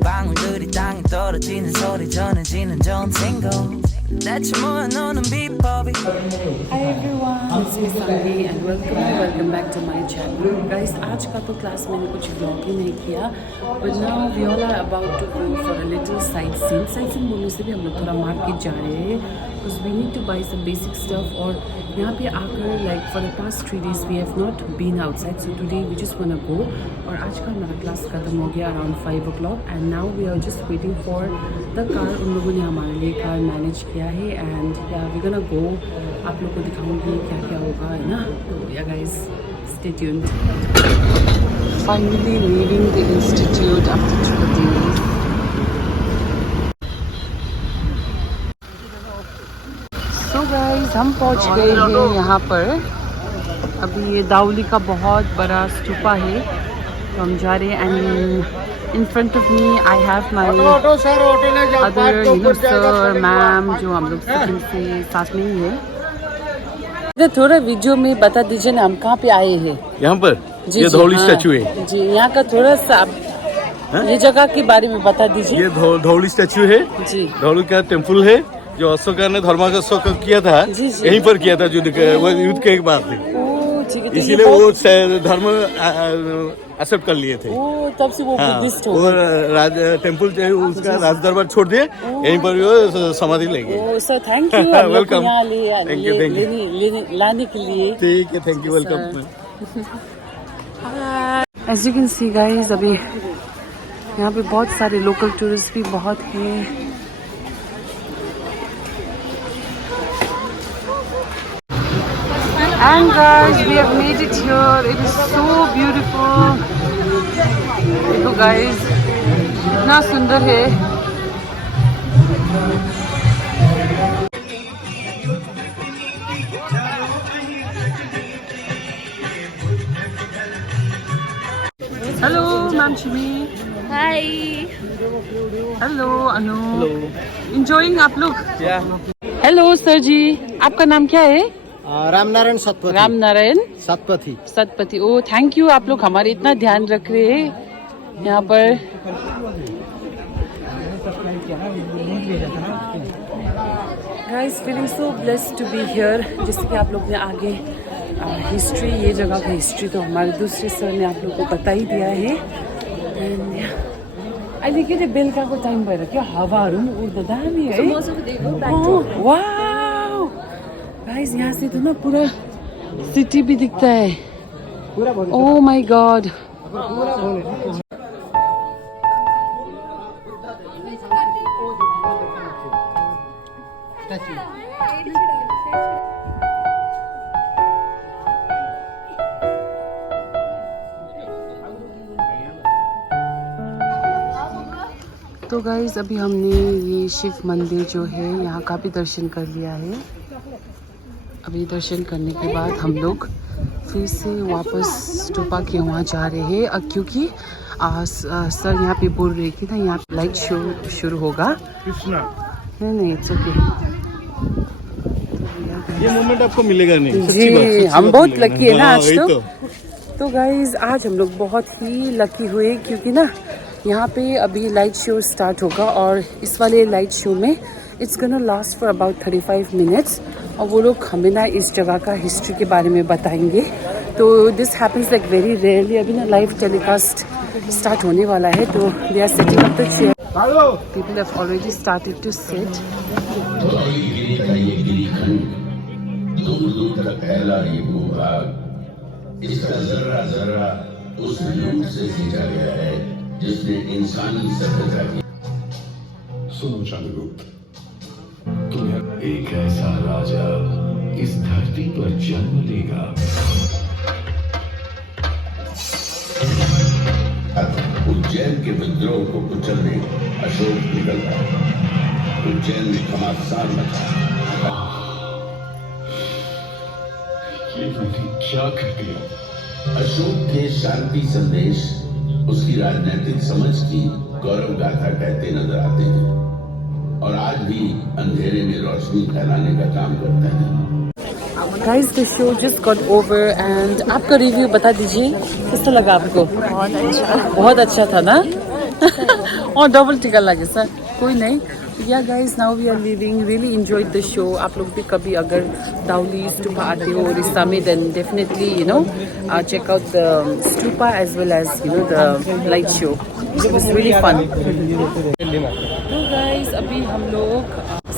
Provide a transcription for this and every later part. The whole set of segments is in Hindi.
방울들이 땅에 떨어지는 소리 전해지는 전생고 대체 뭐야 너는 비법이. Hi everyone, it's Miss Sanvi and welcome back to my channel. Guys, आज का तो क्लास मैंने कुछ vlog ही नहीं किया, but now we all are about to go for a little sightseeing. Sightseeing बोलने से भी हम लोग थोड़ा मार्केट जा रहे हैं because we need to buy some basic stuff. और यहाँ पे आकर like for the past 3 days we have not been outside, so today we just wanna go. और आज का हमारा क्लास खत्म हो गया around 5 o'clock and now we are just waiting for the car. उन लोगों ने हमारे लिए कार मैनेज किया है and yeah, we're gonna go. आप लोग को दिखाऊंगी क्या क्या होगा, है ना? तो yeah guys, stay tuned. Finally leaving the institute after 2 days. So guys, हम पहुंच गए हैं यहाँ पर. अभी ये दाउली का बहुत बड़ा स्तूपा है, तो हम जा रहे हैं. And in front of me I have my other sir, ma'am, जो हम लोग से साथ में ही है. थोड़ा वीडियो में बता दीजिए ना हम कहाँ पे आए हैं. यहाँ पर ये धौली स्टैचू है जी. यहाँ का थोड़ा सा ये जगह के बारे में बता दीजिए. ये धौली स्टैचू है जी. धौली का टेम्पल है जो अशोका ने धर्माशोक किया था. यहीं पर किया था युद्ध के एक बाद. इसीलिए वो धर्म एक्सेप्ट कर लिए थे. तब से वो बुद्धिस्ट हो. राज टेम्पल उसका राज दरबार छोड़ दिए, यहीं पर वो समाधि ले गए. Sir thank you. वेलकम. लाने के लिए ठीक है. Thank you. Welcome. As you can see guys, अभी यहाँ पे बहुत सारे लोकल टूरिस्ट भी बहुत हैं. And guys, we have made it here. It is so beautiful. देखो guys, इतना सुंदर है. Hello, Ma'am Chimi. Hi. Hello, Anu. Hello. Enjoying आप लोग? Yeah. Hello, sir जी. आपका नाम क्या है? रामनारायण सतपथी. रामनारायण सतपथी. सतपथी. ओ थैंक यू. आप लोग हमारे इतना ध्यान रख रहे हैं यहाँ पर. Guys, feeling so blessed to be here. जैसे कि आप लोग ने आगे हिस्ट्री, ये जगह का हिस्ट्री तो हमारे दूसरे सर ने आप लोग को बता ही दिया है. अलिकति बेलुकाको टाइम भएर क्या हावाहरू पनि उड्दा दामी है. वाउ गाइस, यहाँ से तो ना पूरा सिटी भी दिखता है. Oh my God. तो गाइस, अभी हमने ये शिव मंदिर जो है यहाँ का भी दर्शन कर लिया है. अभी दर्शन करने के बाद हम लोग फिर से वापस स्तूपा के वहाँ जा रहे हैं, क्योंकि सर यहाँ पे बोल रही थी ना, यहाँ पे लाइट शो शुरू होगा. नहीं इट्स ओके. ये मोमेंट आपको मिलेगा नहीं. जी, हम बहुत लकी है ना आज. तो गाइज, आज हम लोग बहुत ही लकी हुए, क्योंकि ना यहाँ पे अभी लाइट शो स्टार्ट होगा और इस वाले लाइट शो में it's gonna last for about 35 minutes. और वो लोग हमें ना इस जगह का हिस्ट्री के बारे में बताएंगे. तो this happens like very rarely. अभी ना लाइव टेलीकास्ट स्टार्ट होने वाला है, तो they are setting up the chair. People have already started to sit. दूर तक फैला ये भूभाग, इसका जर्रा जर्रा उस लूट से खींचा गया है जिसने इंसानी सभ्यता की. सुनो चंद्रगुप्त, तुम्हें एक ऐसा राजा इस धरती पर जन्म लेगा. उज्जैन के विद्रोह को कुचलने अशोक निकलता है. उज्जैन में घमासान मचा. ये मैंने क्या कर दिया? अशोक के शांति संदेश उसकी राजनीतिक समझ की गौरव गाथा कहते नजर आते हैं और आज भी अंधेरे में रोशनी फैलाने का काम करते हैं. Guys, the show just got over and आपका रिव्यू बता दीजिए, कैसा लगा आपको? बहुत अच्छा. बहुत अच्छा था ना. और डबल टिकट लगे सर, कोई नहीं। या guys now we are living, really enjoy the show. आप लोग भी कभी अगर दाउली स्तूपा आते हो उड़ीसा में, then definitely you know check out the stupa as well as you know the light show, it was really fun. तो गाइज अभी हम लोग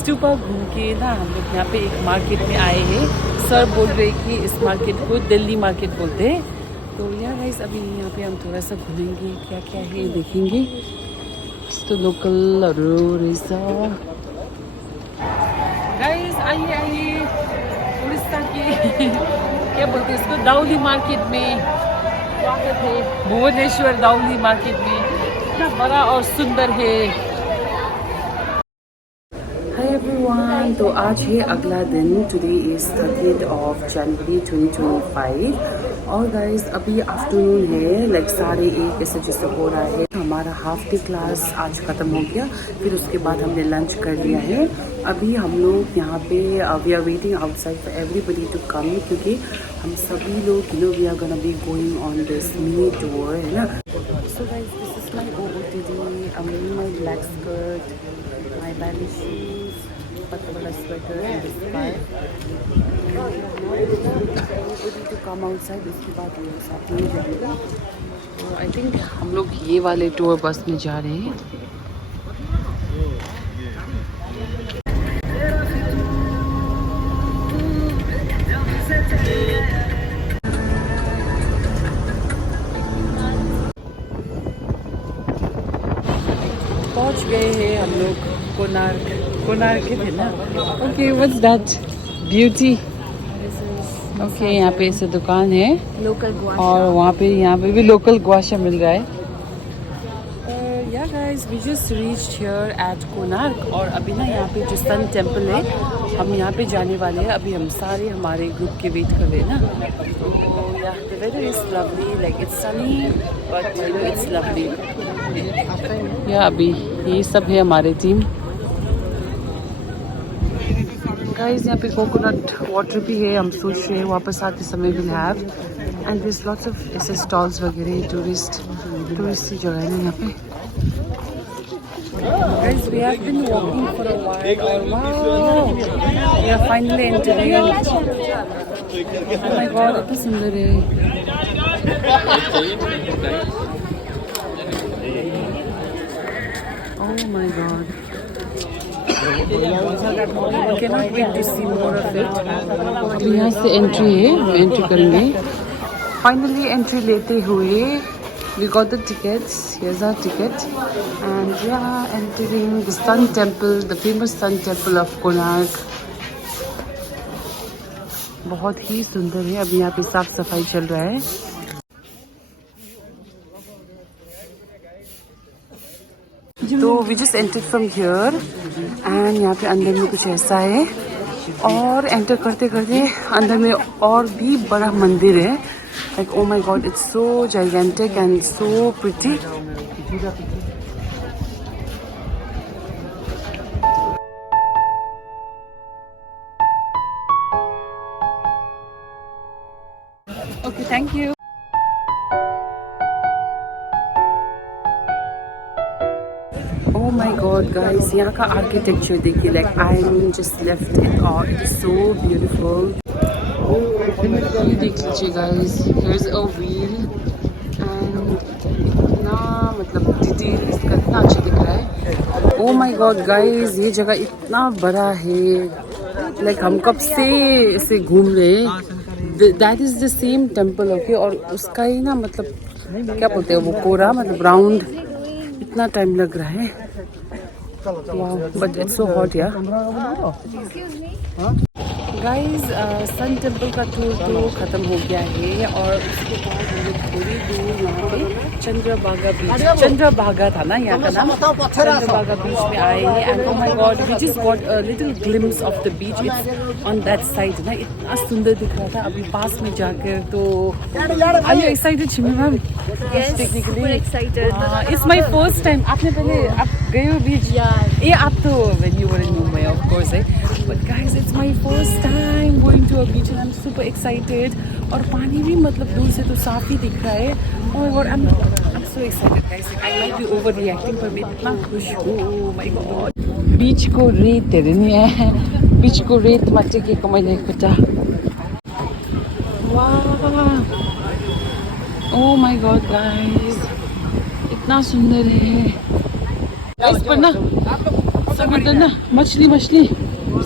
स्तूपा घूम के ना हम लोग यहाँ पे एक मार्केट में आए हैं। सर बोल रहे कि इस मार्केट को दिल्ली मार्केट बोलते हैं। तो या गाइज अभी यहाँ पे हम थोड़ा सा घूमेंगे, क्या क्या है देखेंगे। तो लोकल रहेछ गाइस, आइए आइए उड़ीसा के क्या बोलते हैं इसको, दाउली मार्केट में स्वागत है। भुवनेश्वर दाउली मार्केट में कितना बड़ा और सुंदर है। हाय एवरीवन, तो आज है अगला दिन। Today is 30th of January 2025 और गाइस अभी आफ्टरनून है, लाइक 1:30 ऐसे जैसे हो रहा है। हमारा हाफ डे क्लास आज ख़त्म हो गया, फिर उसके बाद हमने लंच कर लिया है। अभी हम लोग यहाँ पे we are waiting outside for everybody to come, क्योंकि हम सभी लोग you know we are gonna be going on this mini tour, है ना। So guys this is my OOTD, I'm wearing my black skirt, my ballet shoes, पतला वाला sweater and scarf. to come outside, उसके बाद ये साथ में जाएगा। तो आई थिंक हम लोग ये वाले टूर बस में जा रहे हैं। पहुंच गए हैं हम लोग कोणार्क। कोणार्क थे ना। Okay, what's that? Beauty. Okay, यहाँ पे ऐसे दुकान है लोकल गुआशा, और वहाँ पे यहाँ पे भी लोकल गुआशा मिल रहा है। या guys we just reached here at Konark और अभी ना यहाँ पे जो सन टेम्पल है हम यहाँ पे जाने वाले हैं। अभी हम सारे हमारे ग्रुप के वेट कर रहे हैं ना। तो yeah the weather is lovely, like it's sunny but it's lovely. Yeah अभी ये सब है हमारी टीम। गाइस यहाँ पे कोकोनट वाटर भी है, हम सोच रहे हैं वापस आते समय will have, and there is lots of ऐसे स्टॉल्स वगैरह। टूरिस्ट की जगह है ना यहाँ पे। Guys we have been walking for a while और wow we are finally entering. Oh my god, इतना सुंदर है। Oh my god, cannot wait to see more of it. अभी यहाँ से एंट्री है, हम एंट्री करेंगे। फाइनली एंट्री लेते हुए we got the tickets. Here's our ticket, and we are entering the Sun Temple, the famous Sun Temple of Konark. बहुत ही सुंदर है। अभी यहाँ पे साफ सफाई चल रहा है। तो we just entered from here and यहाँ पे अंदर में कुछ ऐसा है और एंटर करते करते अंदर में और भी बड़ा मंदिर है। Like oh my god, it's so gigantic and so pretty. Okay, thank you. Oh my god guys, यहाँ का आर्किटेक्चर देखिए, like I'm just left it all, it is so beautiful. ये देख लीजिए guys, here's a wheel and इतना मतलब डिटेल इसका इतना अच्छा दिख रहा है। Oh my god guys, ये जगह इतना बड़ा है, like हम कब से इसे घूम रहे हैं। That is the same temple, okay, और उसका ही ना मतलब क्या बोलते हैं वो कोरा मतलब राउंड, इतना टाइम लग रहा है। Wow, but it's so hot यार। गाइस सन टेम्पल का टूर तो ख़त्म हो गया है और उसके बाद हम लोग थोड़ी दूर यहाँ पे चंद्रभागा बीच, चंद्रभागा था ना यहाँ का नाम, चंद्रभागा बीच में आए हैं। And oh my god, we just got a little glimpse of the beach, it's on that side ना, इतना सुंदर दिख रहा था अभी पास में जाकर। तो are you excited Shimi ma'am? Technically it's my first time. आपने पहले आप गए हो बीच? ये आप तो when you were in Mumbai of course है, but guys it's my first time going to a beach and I am super excited. और पानी भी मतलब दूर से तो साफ ही दिख रहा है। Oh my God, I am so excited guys. I might be overreacting पर मैं इतना खुश हूँ. Oh my god. बीच को रेत हेरे नि बीच को रेतमा टेकेको मैले खुट्टा. वाह. Oh my god guys. इतना सुंदर है. Guys पर ना समुद्र ना मछली मछली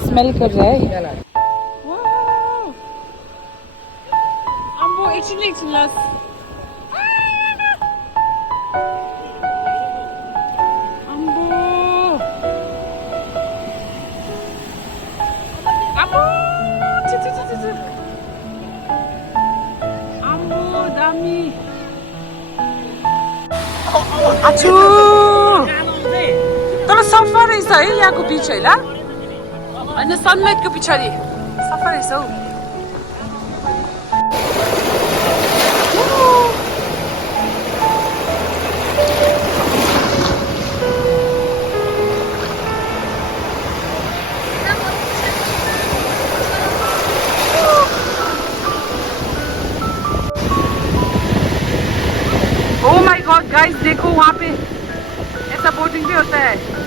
स्मेल कर रहा है. Wow. Ambo actually las. आछु तर सफा रहेछ है यहाँको बिच होइन होइन सनलाइटको पछाडि सफा रहेछ हौ. Oh my God, guys, देखो वहाँ पे ऐसा बोटिंग भी होता है.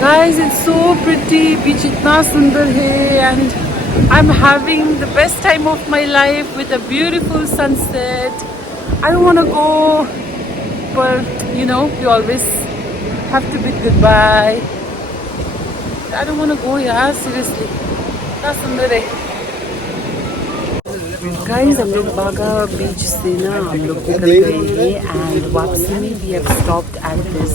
Guys, it's so pretty. Beach itna sundar hai and I'm having the best time of my life with a beautiful sunset. I don't want to go, but you know, you always have to bid goodbye. I don't want to go, yaar, seriously. Itna sundar hai. Guys हम लोग बागा बीच से ना हम लोग निकल गए हैं एंड वापसी में we have stopped at this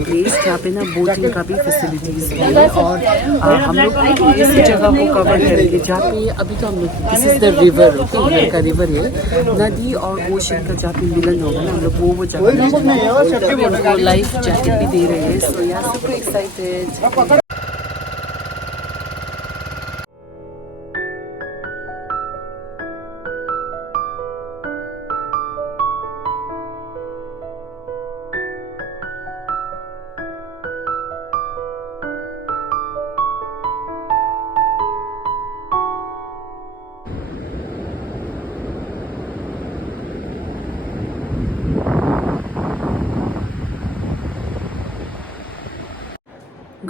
place जहाँ पे ना बोटिंग का भी फैसिलिटीज़ है और हम लोग इस जगह को कवर करेंगे जहाँ पे अभी तो हम लोग this is the river okay का रिवर है नदी और ओशन का जहाँ पे मिलन होगा ना हम लोग वो जगह लाइफ जैकेट भी दे रहे हैं. So yeah super excited.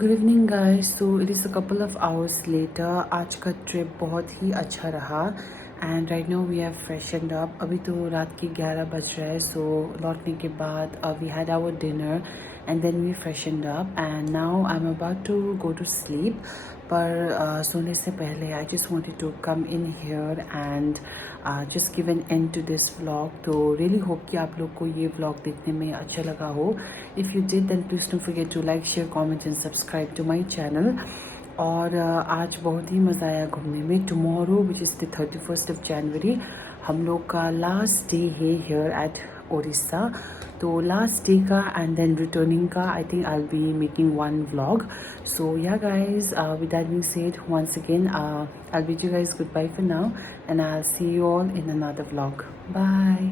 Good evening guys. So it is a couple of hours later. आज का ट्रिप बहुत ही अच्छा रहा and right now we have freshened up. अभी तो रात के 11 बज रहे हैं. सो लौटने के बाद we had our dinner and then we freshened up and now I am about to go to sleep. पर सोने से पहले I just wanted to come in here and just give an end to this vlog. तो रियली होप कि आप लोग को ये व्लॉग देखने में अच्छा लगा हो. If you did then please don't forget to like share comment and subscribe to my channel. और आज बहुत ही मज़ा आया घूमने में. Tomorrow which is the 31st of January हम लोग का लास्ट डे है हियर एट ओडिशा. तो लास्ट डे का एंड देन रिटर्निंग का I think I will be making one vlog. So yeah guys, with that being said, once again I'll bid you guys goodbye for now and I'll see you all in another vlog. Bye.